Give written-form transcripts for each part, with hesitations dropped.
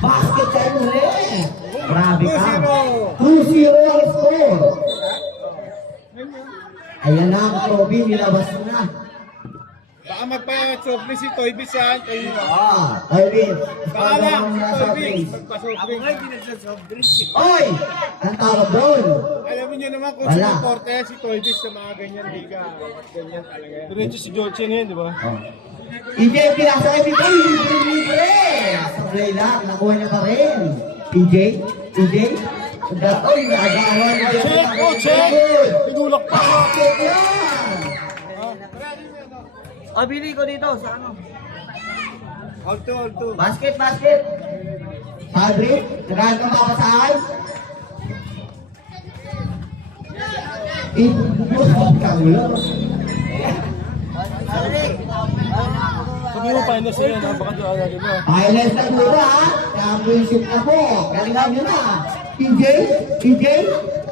Basket time ulit. Grabe ka. 2-0 ang score. Ayan na ang Robin, nilabas na. Baka magpa-softly si Toybis yan. Robin. Baka lang, si Toybis. Magpa-softly. Ako hindi nagsasoftly. Oy! Ang tawag doon. Alam niyo naman kung Wala. sumuporte si Toybis sa mga ganyan liga. Ganyan talaga yan. Diretso si George yan, di ba? EJ, pinasa kay Pico. Libre. Sa play lang, nakuha niya pa rin. EJ. Oy, nagawan niya. Check! Pinulak pa. Basket yan. Bili ko dito sa ano. Hold to. Basket. Padre, nagahan kang papasahan. Kagulo. Sabi mo pa na siya, baka doon agad mo. Highlights na muna ha. Championship na po. Galingan nyo na. EJ.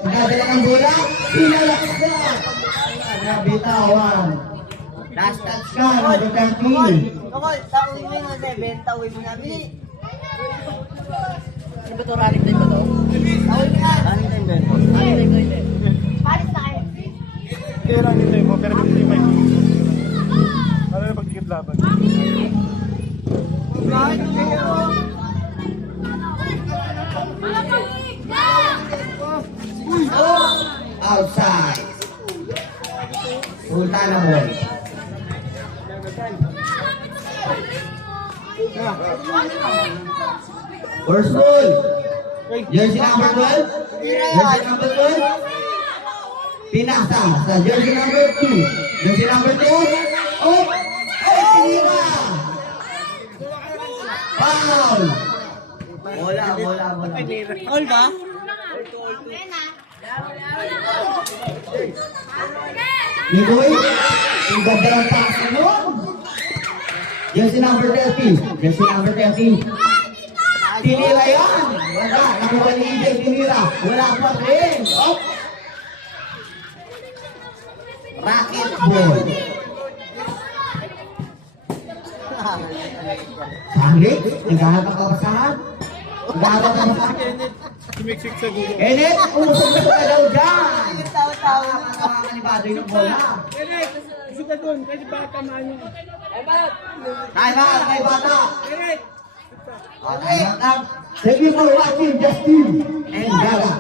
Magdadala ng bola. Pinalakas na. Nabitawan. Last touch ka. Number 13. Kamol, tawin mo yung benta, uwi mo namin. Ano ba ito? Running time ba ito? Tawin mo yan. Running time ba ito? Running time ba ito? Paris na kayo. Kaya lang nito mo, pero hindi may ano na pagdikit laban? Outside. Punta na ball. First ball. Jersey number 12. Jersey number 12. Pinasa sa jersey number 2. Jersey number 2. Oh! Tinira! Foul! Bola. All ba? Niboy, ang ganda ng pass nun. Jersey number 30. Jersey number 30. Tinira yan. Wala. Nakuha ni EJ tinira. Wala pa rin. Oh! Racket ball. Sanglit. Naghahanap ang kapasahan. Sumiksik sa gulo. Enet, umusog na ka daw dyan. Tawa-tawa. Nakakanibado yung bola. Enes, gusto ka doon, kasi baka tamaan nyo. Kay bata. Enes! Thank you for watching Justin and Gaga.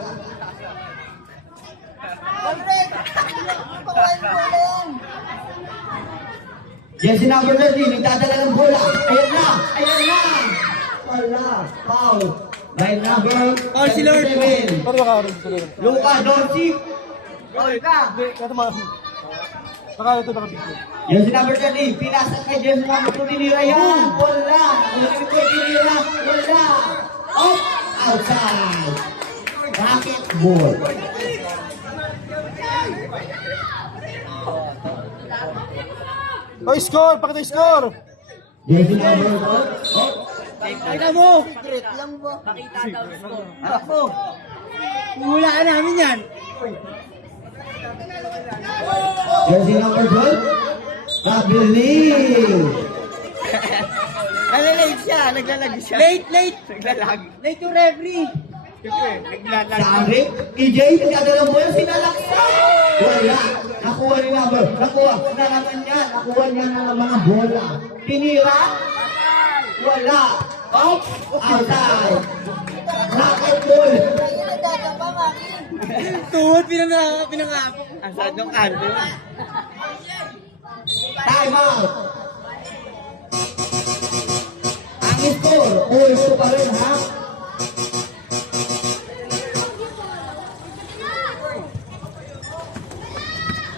Jersey number 13, nagdadala ng bola. Ayan na. Wala. Foul. By number 37. Paano makaroon dito lang? Luka Doncic. Ito mga... Nakala ito nakabigyo. Jersey number 30, pinasa kay Jersey number 2, tinira yan. Wala. Tinira. Wala. Oh, outside. Racket ball. Oh, score! Pakita yung score! Jersey number 2. Oh, Pakita mo! Secret lang ba? Pakita daw ko. harap mo. Hula ka namin yan. Jersey number 12. Kabiling. Naglalag siya. Late. Naglalag. Late yung referee. Sabi, EJ, nagdadala ng bola, sinalaksan. Wala. Nakuha ni number. Nakuha niya na ng mga bola. Tinira. Wala. Oh, outside. Racket ball. Tuhod, pinangapok. Ang sad ng kanto. Time out. Ang score, 4-2 pa rin, ha?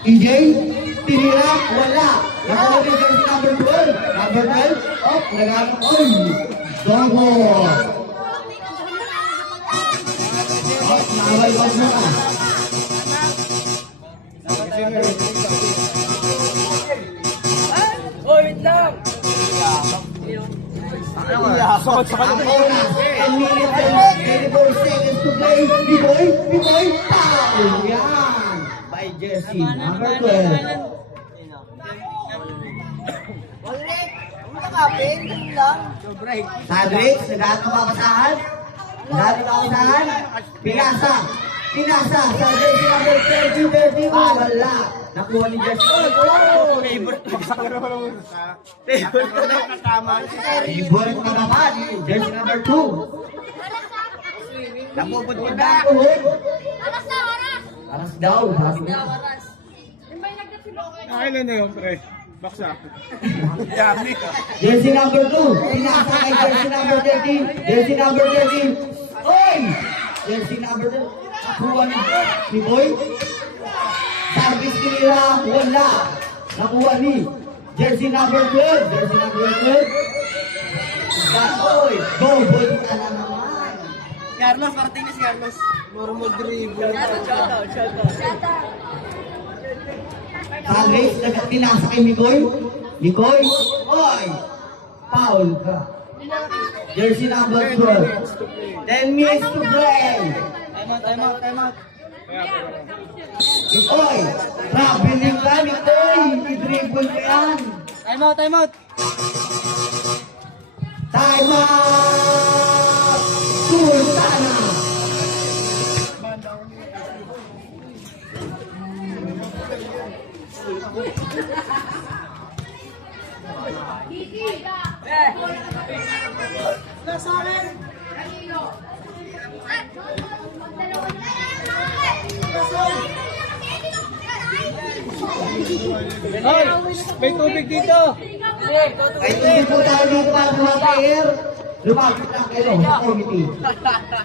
EJ, tinira, wala. Nakalagay yung jersey number 12. Number 12, oh, nagano, oy. Dogo. Oh, nakaway-was na ka. Wait lang. Sakot sa Ang kanila. oras, 10 minutes and 24 seconds to play. Biboy, foul. Yan. By jersey number 12. open. Ganun lang. Sadrix, lahat ng babasahan. Lahat ng babasahan. Pinasa. Pinasa. Sa jersey number 30. Wala. Nakuha ni Jersey. Favorite na naman. Jersey number 2. Napupudpud na ang tuhod. Aras daw. Sabi niya. Kailan na yun, pre? Baksa. Yami ka. Jersey number 2. Pinasa kay jersey number 30. Jersey number 30. Oy! Jersey number 2. Nakuha ni Boy. Service nila. Wala. Nakuha ni jersey number 12. Jersey number 12. Oy! Double ka na naman. Carlos, Martinez, Carlos. Normal dribble. Shout out. Salves, pinasa kay Mikoy. Mikoy. Oy! Foul ka. Jersey number 12. 10 minutes to play. Time out. Mikoy. Traveling ka, Mikoy. I-dribble ka yan. Time out. Time out! Sultana! Hoy! May tubig dito! Ay, hindi po tayo dito para mga player. Lumapit lang kayo sa committee.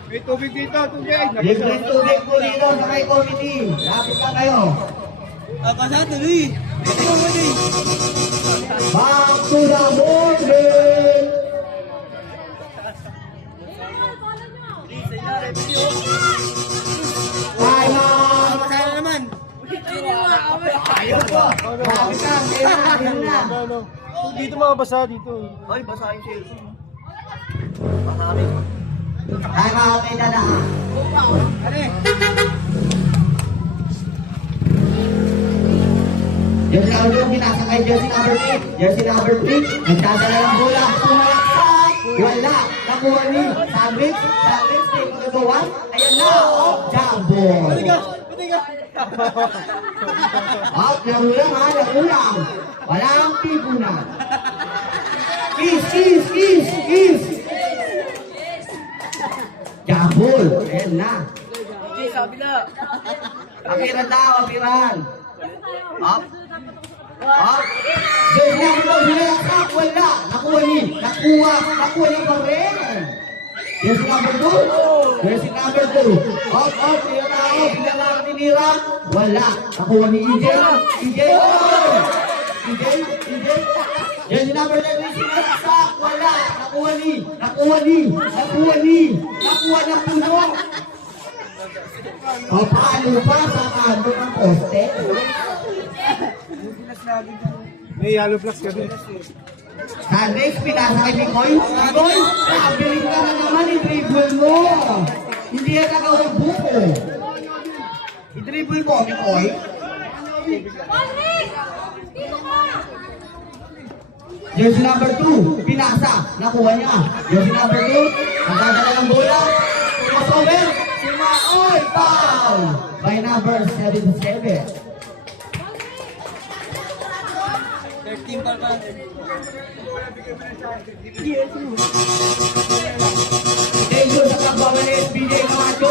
May tubig dito! Tubig! Libre tubig po dito sa may committee. Lapit lang kayo. Pasa tuloy. Back to the movement! Time out! Masaya naman. Ayaw po! Lapit lang, ayun na. Dito mga basa dito. Ay, basa yung shirt. Time out, may dadaan. Jersey number 2, pinasa kay jersey number 3. Jersey number 3, nagdadala ng bola. Sumalaksak! Wala! Nakuha ni Sabrix. Sabrix, take on the goal. Ayan na! Jump ball! Out, laro lang ha, laro lang. Walang tipunan. Kiss! Jump ball! Ayan na. Okay, sabi na. Apiran daw, apiran. Up. Jersey number 2, sumalaksak. Wala! Nakuha niya pa rin. Jersey number 2. Jersey number 2. Up, pinalaro tinira. Wala. Nakuha ni EJ. EJ. Jersey number 3, sumalaksak. Wala. Nakuha ng puno. Paano pa sa kanto ng poste? May yellow flags ka din. Sandix, pinasa kay Mikoy. Mikoy, nakabiling ka na naman, i-dribble mo. Hindi yan nagawang buko. I-dribble mo, Mikoy. Jersey number 2, pinasa, nakuha niya. Jersey number 2, nagdadala ng bola. Crossover, si Maoy, foul! By number 77. 13 pa pa. Thank you sa pagbawa ni SBJ Camacho.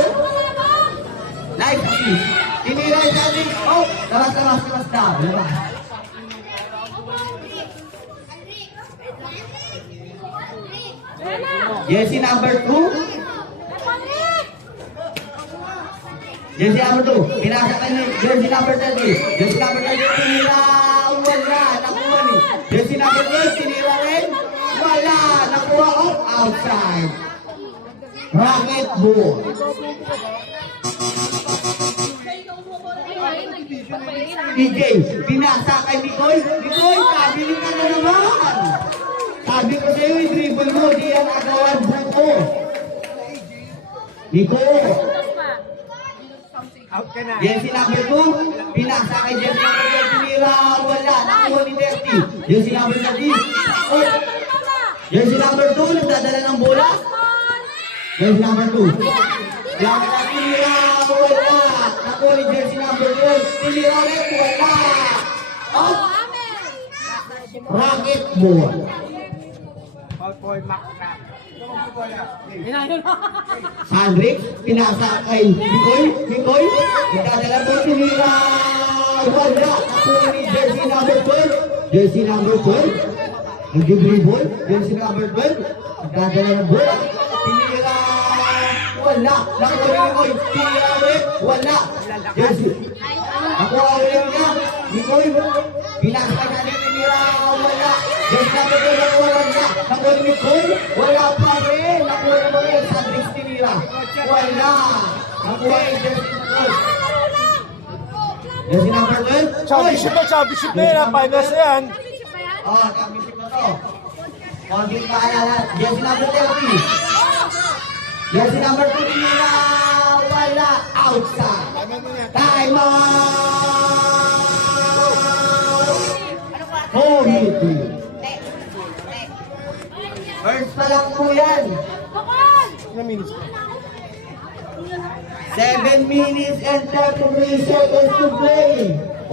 Nice assist. Tinira yung Sandix. Oh, labas na. Labas. Jersey number 2. Jersey number 2. Pinasa ka niya. Jersey number 30. Jersey number 30. Tinira. Wala. Nakuha ni. Jersey number 12. Tinira rin. Wala. Nakuha. Oh, outside. Rocket ball. PJ, pinasa kay Mikoy. Mikoy, kabiling ka na naman. Sabi ko sa'yo, i-dribble mo. Di yan agawan buko. Mikoy. Out ka na. Jersey number 2, pinasa kay Jersey number 30. Tinira. Wala. Nakuha ni 30. Jersey number 30. Oh, Jersey number 2, nagdadala ng bola. Jersey number 2. Yan na tinira, wala. Nakuha ni jersey number 12. Tinira ulit, wala. Out. Rocket ball. Sandrick, pinasa kay Nicole. Nicole, nagdadala po tinira. Wala. Nakuha ni jersey number 12. Jersey number 12. Nag-dribble, jersey number 12. Nagdadala ng bola. Tinira. Wala. Nakuha ni Nicole. Tinira ulit. Wala. Jersey. Nakuha ulit niya. Nicole. Pinasa ka niya. Tinira. Wala. Jersey number 12. Nakuha niya. Nakuha ni Nicole. Wala pa rin. Nakuha ni Nicole. Sandrick tinira. Wala. Nakuha ni jersey number 12. Jersey number 12. Championship na yan, finals na yan. Oh, championship na to. Konting paalala. Jersey number 30. Jersey number 2 nila. Wala. Outside. Time out. Holy. First pa lang po yan. 7 minutes and 33 seconds to play.